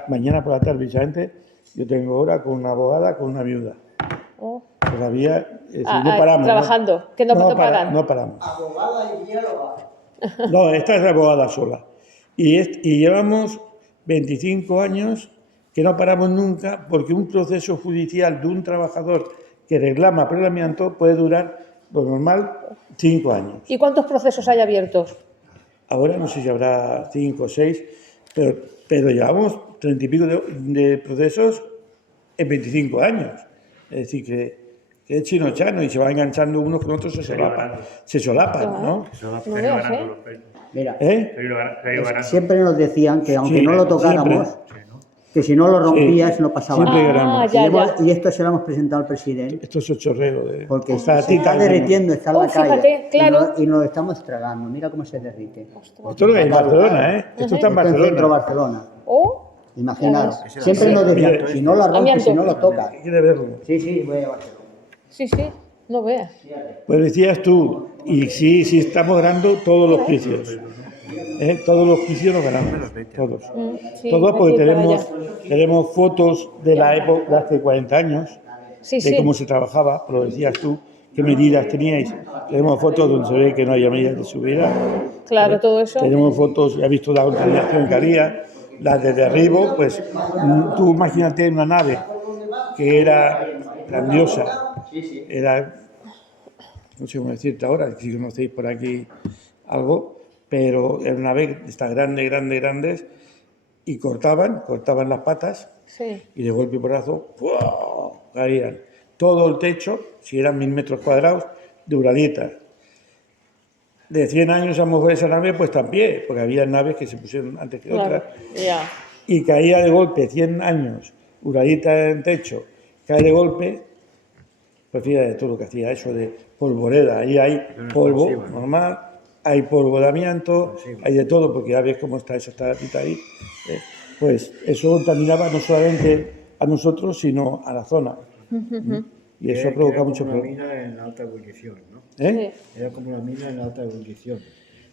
Mañana por la tarde, precisamente, yo tengo hora con una abogada, con una viuda. Oh. Todavía no paramos. Trabajando, que no paran. No paramos. Abogada y bióloga. No, esta es la abogada sola. Y llevamos 25 años que no paramos nunca porque un proceso judicial de un trabajador que reclama por el amianto puede durar, lo normal, 5 años. ¿Y cuántos procesos hay abiertos? Ahora no sé si habrá 5 o 6, pero llevamos 30 y pico de procesos en 25 años. Es decir, que es chino-chano y se va enganchando unos con otros, se solapan, ¿no? No veas, ¿eh? Mira, Siempre nos decían que aunque Sí, no lo tocáramos, siempre. que si no lo rompías Sí. no pasaba Siempre nada. ganamos. ya, Y hemos- ya. y esto se lo hemos presentado al presidente, Esto es chorreo. porque Está se está tita, derritiendo, está en Oh, la calle. fíjate, claro. Y nos lo estamos tragando. Mira cómo se derrite. Esto es lo que hay en Barcelona, ¿eh? Esto está en Esto en centro Barcelona. Barcelona. Oh, Imaginaros. Ya Siempre nos decían, Mira, si no lo rompes, amianto. si no lo tocas. Quiere verlo. Sí, sí, voy a Barcelona. sí, no veas. Pues decías tú, y sí, estamos ganando todos los juicios. Todos los juicios los ganamos, todos. Sí, Todos porque aquí para tenemos fotos de la época de hace 40 años, Sí, de sí. cómo se trabajaba, lo decías tú, qué medidas teníais. Tenemos fotos donde se ve que no había medidas de seguridad. Claro, todo eso. Tenemos fotos, ya has visto la contaminación que había, las de derribo, pues tú imagínate una nave que era grandiosa, era, no sé cómo decirte ahora, si conocéis por aquí algo, pero era una nave de estas grandes, y cortaban las patas, Sí. y de golpe y porrazo, ¡fua!, caían. Todo el techo, si eran 1000 metros cuadrados, de uranitas. De 100 años a lo mejor esa nave pues está en pie, porque había naves que se pusieron antes que Claro, otras, ya. y caía de golpe 100 años, uranita en techo, cae de golpe, pues fíjate todo lo que hacía eso de polvoreda, ahí hay polvo normal, hay polvo de amianto, hay de todo, porque ya ves cómo está esa tatita ahí, pues eso contaminaba no solamente a nosotros, sino a la zona. Y eso provoca mucho Era como problema. una mina en alta ebullición, ¿no? ¿Eh? Era como una mina en alta ebullición.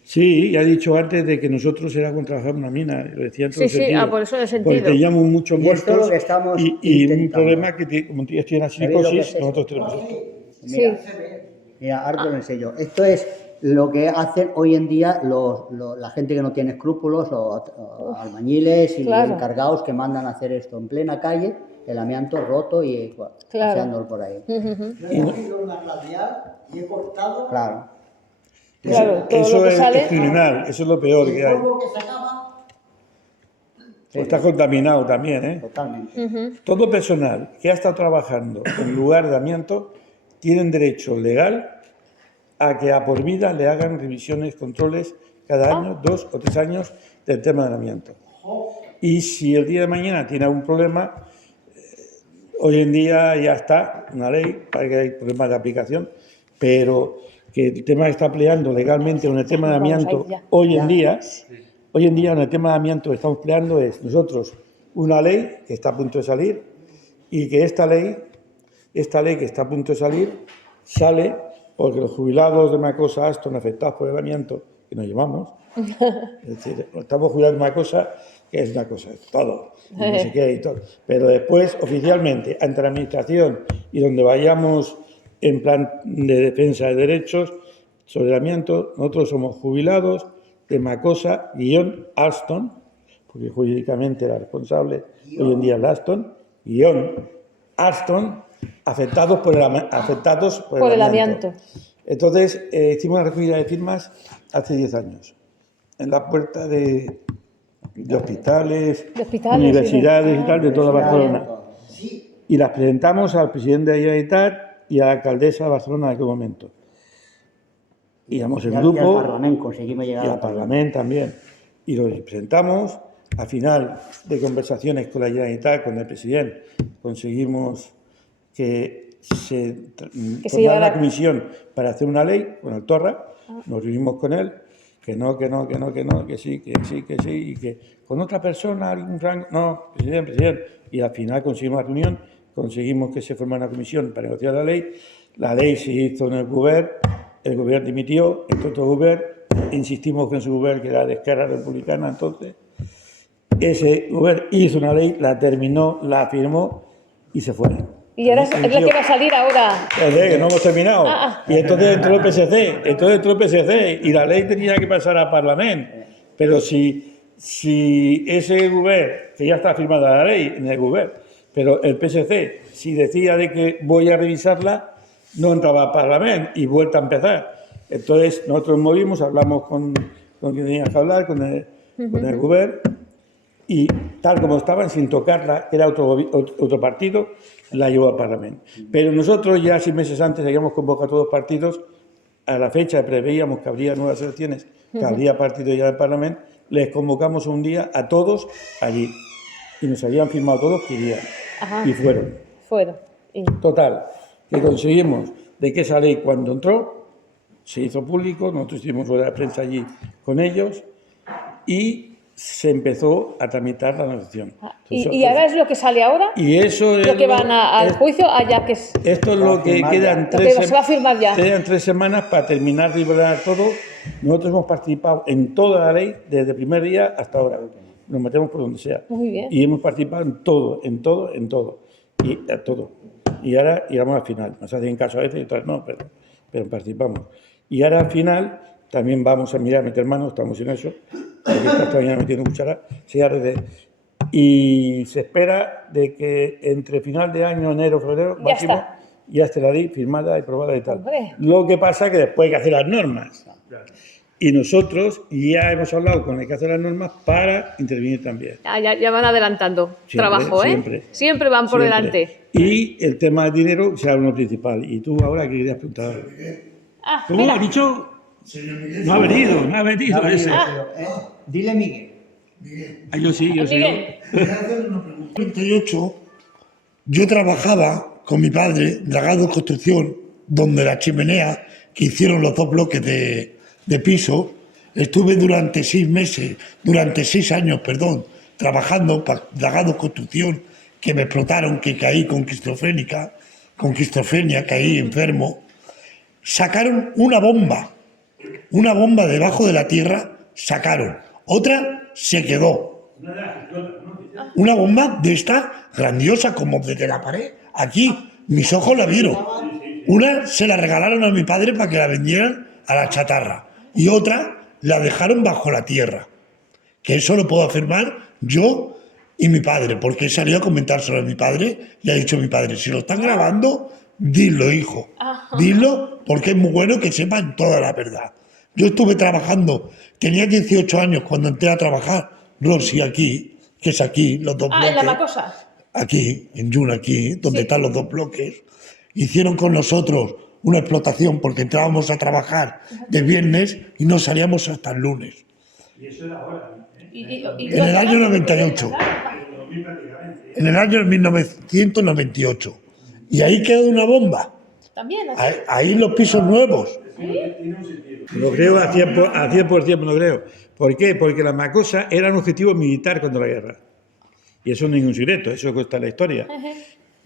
Sí, ya he dicho antes de que nosotros era como trabajar en una mina, lo decía en todo Sí, sí, sentido. por eso en el Porque sentido. teníamos muchos Y esto es lo muertos que estamos y un intentando. problema que, como ellos tienen la ¿Sabéis lo que silicosis, es esto? nosotros tenemos esto. Mira, mira, ahora te lo enseño. Esto es lo que hacen hoy en día la gente que no tiene escrúpulos, o albañiles y Claro. encargados que mandan a hacer esto en plena calle, el amianto roto y Claro. paseándolo por ahí. Yo he cogido una radial y he cortado Claro. Claro, todo Eso lo que es sale. criminal, eso es lo peor que el hay. polvo que sacaba. Está contaminado también, ¿eh? Totalmente. Todo personal que ha estado trabajando en lugar de amianto tienen derecho legal a que a por vida le hagan revisiones, controles cada año, 2 o 3 años del tema del amianto. Y si el día de mañana tiene algún problema, hoy en día ya está una ley, para que hay problemas de aplicación, pero que el tema que está empleando legalmente con el tema de Vamos amianto ahí, ya. hoy en día con el tema de amianto que estamos empleando es nosotros una ley que está a punto de salir y que esta ley que está a punto de salir sale porque los jubilados de Macosa Aston afectados por el amianto que nos llevamos, es decir, estamos jubilados de una cosa que es una cosa, es todo, y no sé qué y todo. Pero después, oficialmente, ante la Administración y donde vayamos en plan de defensa de derechos sobre el amianto, nosotros somos jubilados de Macosa-Alstom, porque jurídicamente era responsable, hoy en día es Alstom, Alstom, afectados por el amianto. Entonces, hicimos una recogida de firmas hace 10 años, en la puerta de hospitales, universidades y tal, de toda Barcelona. Y las presentamos al presidente de la Generalitat y a la alcaldesa de Barcelona en aquel momento. Íbamos en grupo. Y al Parlamento, conseguimos llegar al Parlamento también. Y lo presentamos. Al final de conversaciones con la Generalitat, con el presidente, conseguimos que se formara una comisión para hacer una ley con el Torra. Nos reunimos con él, que sí, y que con otra persona, algún rango, no, presidente. Y al final conseguimos la reunión, conseguimos que se formara una comisión para negociar la ley se hizo en el gobierno dimitió, entró otro gobierno, insistimos con su gobierno, que era de Esquerra Republicana entonces, ese gobierno hizo una ley, la terminó, la firmó y se fue. Y ahora es lo que va a salir ahora. Que no hemos terminado. Y entonces entró el PSC, y la ley tenía que pasar al Parlamento. Pero si ese gobierno, que ya está firmada la ley en el gobierno, pero el PSC, si decía de que voy a revisarla, no entraba al Parlamento y vuelta a empezar. Entonces nosotros movimos, hablamos con quien teníamos que hablar, con el gobierno, y tal como estaban, sin tocarla, era otro partido, la llevó al Parlamento. Pero nosotros ya 6 meses antes habíamos convocado a todos los partidos, a la fecha preveíamos que habría nuevas elecciones, que habría partido ya en el Parlamento, les convocamos un día a todos allí. Y nos habían firmado todos que irían. Y fueron. Total, que conseguimos de que esa ley cuando entró, se hizo público, nosotros hicimos rueda de prensa allí con ellos, y se empezó a tramitar la negociación. ¿Y ahora es lo que sale ahora? Y eso es lo que van al juicio allá que es. Esto es lo que quedan se va a firmar ya. Quedan 3 semanas para terminar de liberar todo. Nosotros hemos participado en toda la ley desde el primer día hasta ahora. Nos metemos por donde sea. Muy bien. Y hemos participado en todo. Y a todo. Y ahora llegamos al final. Nos hacen caso a veces y otras no, pero participamos. Y ahora al final también vamos a mirar, meter manos, estamos en eso. Porque esta mañana metiendo cuchara, y se espera de que entre final de año, enero, febrero, máximo, ya esté la ley firmada y aprobada y tal. Hombre. Lo que pasa es que después hay que hacer las normas. Y nosotros ya hemos hablado con el que hace las normas para intervenir también. Ya van adelantando trabajo, ¿eh? Siempre van por delante. Y el tema del dinero será uno principal. Y tú ahora, ¿qué querías preguntar? ¿Cómo has dicho? No ha venido ese. Dile Miguel. Yo sí. Miguel. En el 98 yo trabajaba con mi padre, Dragado Construcción, donde la chimenea que hicieron los 2 bloques de piso, estuve durante 6 años, trabajando para Dragado Construcción, que me explotaron, que caí con quistofrenia, caí enfermo. Sacaron una bomba debajo de la tierra, otra se quedó. Una bomba de esta grandiosa, como desde la pared. Aquí, mis ojos la vieron. Una se la regalaron a mi padre para que la vendieran a la chatarra. Y otra la dejaron bajo la tierra. Que eso lo puedo afirmar yo y mi padre, porque he salido a comentárselo a mi padre y ha dicho mi padre, si lo están grabando, dilo, hijo. Dilo, porque es muy bueno que sepan toda la verdad. Yo estuve trabajando, tenía 18 años cuando entré a trabajar, Rosy, aquí, que es aquí, los 2 bloques. En la Macosa. Aquí, en Jun, aquí, donde están los 2 bloques. Hicieron con nosotros una explotación porque entrábamos a trabajar de viernes y no salíamos hasta el lunes. Y eso era ahora. En el año 98. En el año 1998. Y ahí quedó una bomba. También. Ahí los pisos nuevos. Lo creo a 100%, no creo. ¿Por qué? Porque la Macosa era un objetivo militar contra la guerra. Y eso no es ningún secreto, eso cuesta en la historia.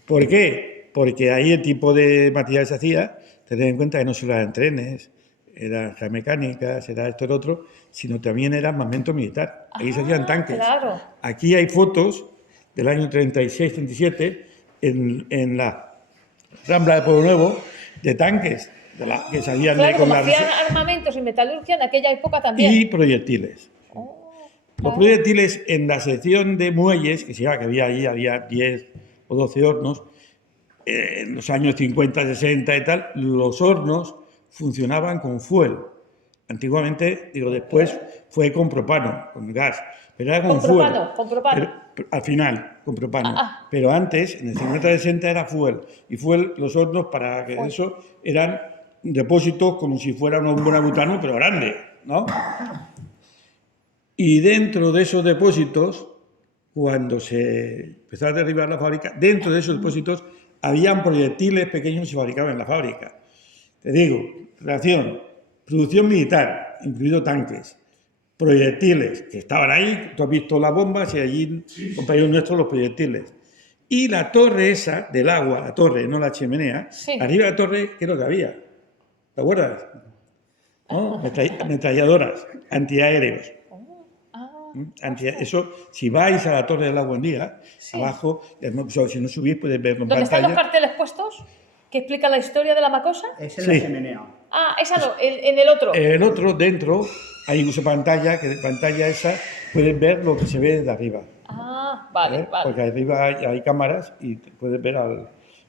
¿Por qué? Porque ahí el tipo de material se hacía, tened en cuenta que no solo eran trenes, eran mecánicas, era esto, el otro, sino también era armamento militar. Ahí se hacían tanques. Claro. Aquí hay fotos del año 36-37 en la Rambla de Pueblo Nuevo de tanques. que salían Claro, con como las... hacían armamentos y metalurgia en aquella época también. Y proyectiles. Los proyectiles en la sección de muelles, que había ahí, había 10 o 12 hornos, en los años 50, 60 y tal, los hornos funcionaban con fuel. Antiguamente, después fue con propano, con gas, pero era con fuel. Con propano. Pero, al final, con propano. Pero antes, en el 50-60 era fuel. Y fuel, los hornos, para que eso, eran depósitos como si fuera un butano, pero grande, ¿no? Y dentro de esos depósitos, cuando se empezó a derribar la fábrica, dentro de esos depósitos habían proyectiles pequeños que se fabricaban en la fábrica. Te digo, producción militar, incluido tanques, proyectiles que estaban ahí, tú has visto las bombas y allí, compañeros nuestros, los proyectiles. Y la torre esa del agua, la torre, no la chimenea, arriba de la torre, ¿qué es lo que había? ¿Te acuerdas? ¿No? Ametralladoras, antiaéreos. Eso, si vais a la Torre del Agua en día, abajo, si no subís, puedes verlo en ¿Dónde pantalla. están los carteles puestos que explican la historia de la Macosa? Es en la chimenea. Ah, esa no, en el otro. En el otro, dentro, hay una pantalla, que de pantalla esa puedes ver lo que se ve desde arriba. Ah, vale. Porque arriba hay cámaras y puedes ver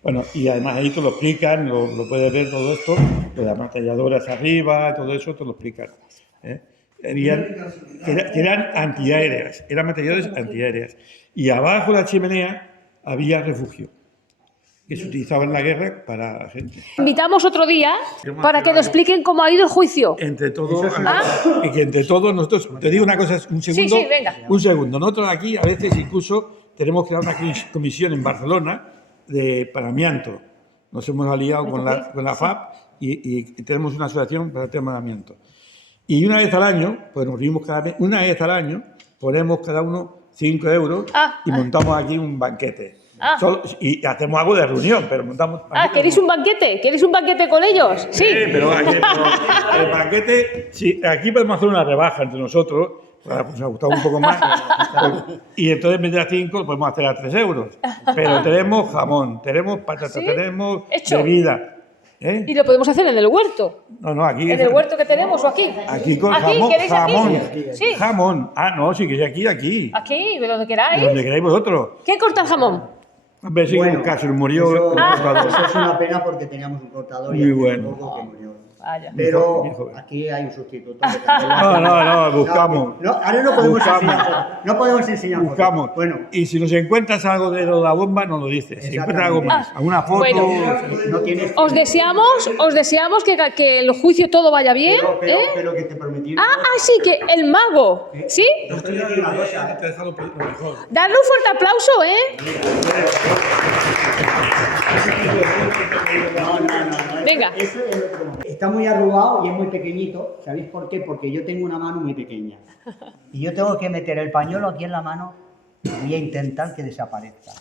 Bueno, y además ahí te lo explican, lo puedes ver todo esto, lo de ametralladoras arriba, todo eso te lo explican. Que eran antiaéreas, eran materiales antiaéreas. Y abajo de la chimenea había refugio, que se utilizaba en la guerra para la gente. Invitamos otro día para que nos expliquen cómo ha ido el juicio. Entre todos, y que entre todos nosotros, te digo una cosa, un segundo. Sí, venga. Un segundo. Nosotros aquí a veces incluso tenemos que dar una comisión en Barcelona para amianto. Nos hemos aliado con la FAP y tenemos una asociación para el tema de amianto. Y una vez al año, pues nos reunimos cada mes, una vez al año ponemos cada uno 5 euros y montamos aquí un banquete. Y hacemos algo de reunión, pero montamos... ¿Queréis un banquete? ¿Queréis un banquete con ellos? Sí. Pero el banquete, sí, aquí podemos hacer una rebaja entre nosotros, pues nos ha gustado un poco más, y entonces en vez de a 5 podemos hacer a 3 euros. Pero tenemos jamón, tenemos patata, tenemos bebida. Y lo podemos hacer en el huerto. No, aquí. ¿En el huerto que tenemos o aquí? Aquí con ¿Queréis jamón. aquí? Sí. Jamón. No, si queréis aquí. Aquí, de donde queráis. De donde queráis vosotros. ¿Quién corta el jamón? A ver si un caso murió. Eso es una pena porque teníamos un cortador muy bueno. Poco que murió. Vaya. Pero aquí hay un sustituto. No, buscamos. Ahora no podemos enseñar. No podemos enseñar. Buscamos. Bueno. Y si nos encuentras algo de la bomba, nos lo dices. Si encuentras algo más, alguna foto. Bueno. Os deseamos que el juicio todo vaya bien. Pero que te prometí. Sí, que el mago. ¿Sí? Te prometí una cosa. Darle un fuerte aplauso, No. Venga. Está muy arrugado y es muy pequeñito. ¿Sabéis por qué? Porque yo tengo una mano muy pequeña. Y yo tengo que meter el pañuelo aquí en la mano y voy a intentar que desaparezca.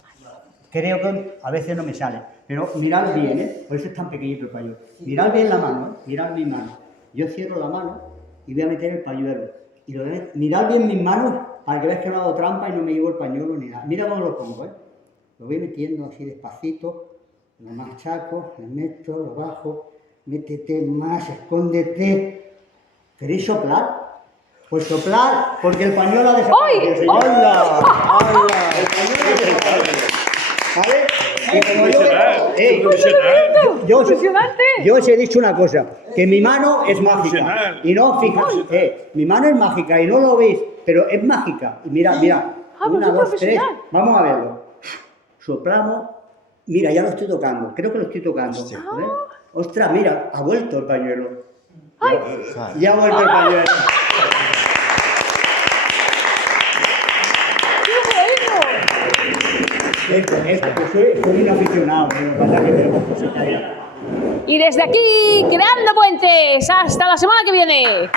Creo que a veces no me sale. Pero mirad bien, por eso es tan pequeñito el pañuelo. Mirad bien la mano, mirad mi mano. Yo cierro la mano y voy a meter el pañuelo. Y mirad bien mis manos para que veáis que no hago trampa y no me llevo el pañuelo ni nada. Mira cómo lo pongo, Lo voy metiendo así despacito. Lo machaco, lo meto, lo bajo. Métete más, escóndete. ¿Queréis soplar? Pues soplar, porque el pañuelo ha desaparecido. ¡Hola! El pañuelo ha desaparecido. ¿Vale? Yo os he dicho una cosa, que mi mano es mágica. Y no, fijaos, mi mano es mágica y no lo veis, pero es mágica. Y mira, una, dos, tres, vamos a verlo. Soplamos, mira, ya lo estoy tocando, creo que lo estoy tocando. Ostras, mira, ha vuelto el pañuelo. Ya ha vuelto el pañuelo. Soy un aficionado, pero pasa que tenemos cosas ahí. Y desde aquí, creando puentes. Hasta la semana que viene.